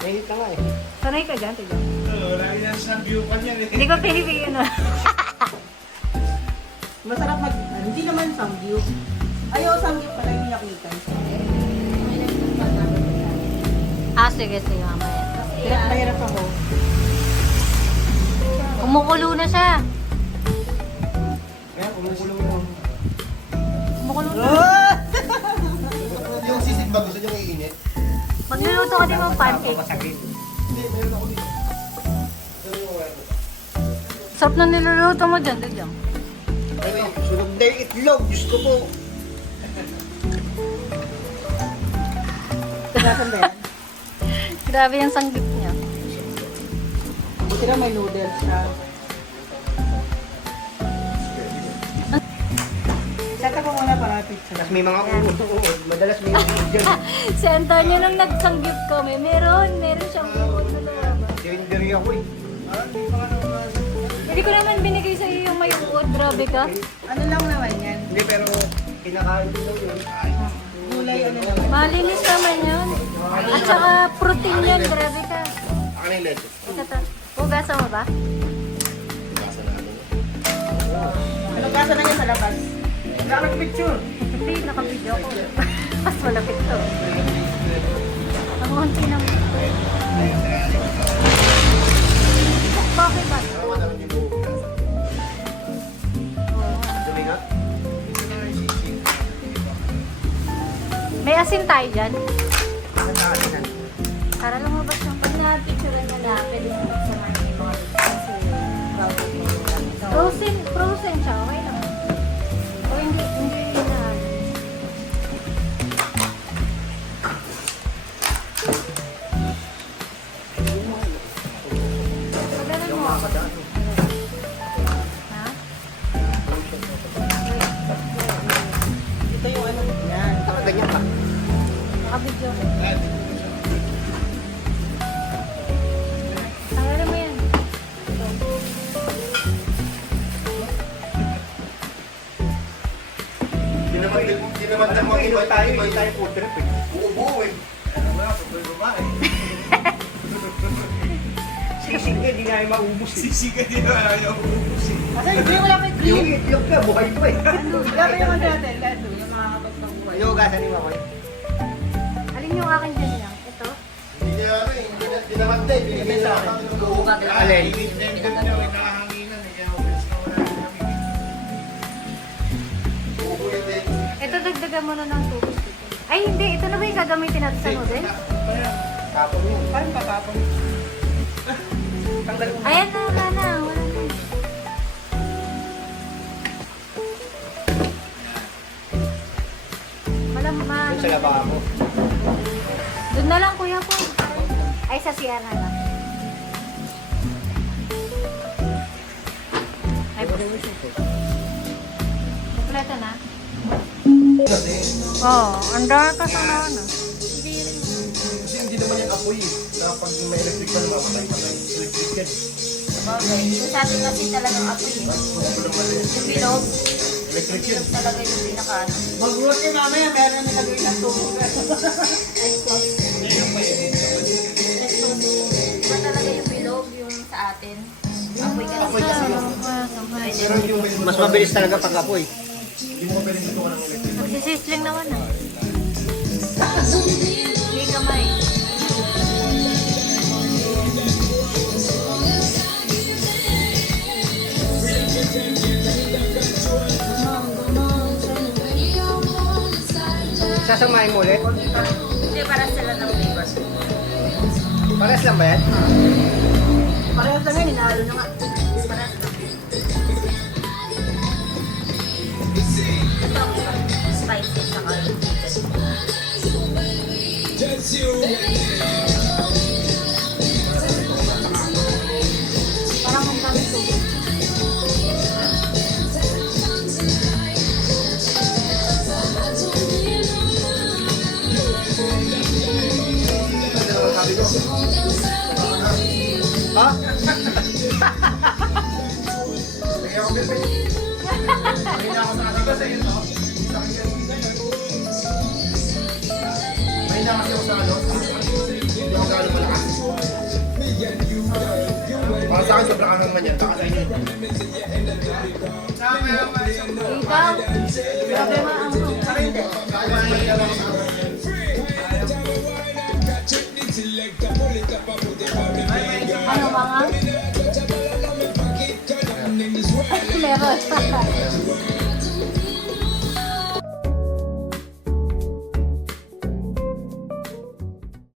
Mainit na nga eh. Sanay ka dyan, tiga. Oo, lagi na sa view pa niyan eh. Hindi ko pinipigyan na. Masarap mag... Hindi naman samgyup. Ayaw samgyup pala yung yakitan. Sige, sige, mamaya. Hirap na hirap ako. Kumukulo na siya. Kaya kumukulong lang. Kumukulo na. Yung sisig ba gusto nyo iinit? Magluluto ka din ng pancake. Masakit. Hindi, meron ako dito. Sarap na niluluto mo dyan, tiga. Ay, sunog na yung itlog. Diyos ko po. Nasaan ba yan? Grabe yung sanggip niya. Buti na may noodles siya. Set ako muna para pizza. Tapos may mga uod. Madalas may uod dyan. Si Antonio nung nagsanggip kami, meron siyang uod na lumabas. Sirinderi ako eh. Hindi ko naman binigay sa iyo yung may uod, grabe ka. Ano lang naman yan? Hindi pero kinakain din daw yun. Gulay ano lang. Malinis naman yun. At saka protein yan, grabe ka. Ako na yung leche. Hugasan mo ba? Ano kasa na yan sa labas? Wala nang picture. Hindi, nakabidyo ko. Mas malapit to. Ang konti ng... Bakit ba? Dumi nga. May asin tayo dyan. Saan na asinan? Para lumabas yung pag na-picturean niya na, pwede mo magsamahin yung mga kasi frozen siya, okay naman. O hindi na. Pagdanan mo. Ha? Ito yung ano yan. Nakaganyan pa. Nakabidyo ko. Tanggalin mo yan. Hindi naman mo Hindi tayo food trip eh. Buo eh. Ano ba, pagod babae. Sisig eh, di na yung maubos eh. Sisig ka din na ayaw ubusin. Kasi hindi wala may Yung cream. itlog ka, buhay ko eh. Wala pa yung ano natin. Lado. Yung makakabas ng buhay. Ayaw gasan ni Makoy. Alin yung akin dyan lang? Ito? Hindi niya ano eh. Hindi naman tayo. Binigay sa akin. Alin? Init na yung niya, may nakahanginan eh. Kaya ubulis na wala na kami. Buo yun eh. Ito dagdagan mo na ng tubig dito. Ay hindi, ito na ba yung gagamitin natin sa noodle? Tapon yun. Parang patapon. Tanggalin mo. Ayan na, wala na. Malaman. Yung sa lababo. Doon na lang kuya po. Ay sa CR na lang. Ay, kompleto na. Oo, ang dami ka sa ano. Kasi hindi naman yung apoy eh. Na pag may electric pa naman, patay. Electric yan. Okay. Yung sa atin kasi talagang apoy eh. Yung bilog, Electric yan. talaga yung pinaka-ano. Magulat yung mamaya. Meron nilagay ng tubig. Iba talaga yung bilog, yung sa atin. Apoy kasi. Apoy kasi yun. Pero yung Mas mabilis talaga pag apoy. Hindi mo pwedeng gusto ng electric. Nagsisisling naman ah. Hindi kamay. Sasamahin mo ulit? Hindi, para sila ng flavor. Pares lang ba yan? Parehas lang yan. Inalo na nga. Parang ito, spicy saka yung chicken. Parang ang dami tubig. Ha? Kaya ako bebe. Hindi ako nakasiba sa iyo, no? May na kasi ako sa ano. Hindi ako gano'ng malakas. Problema ang Saka hindi. Ano mga? Meron.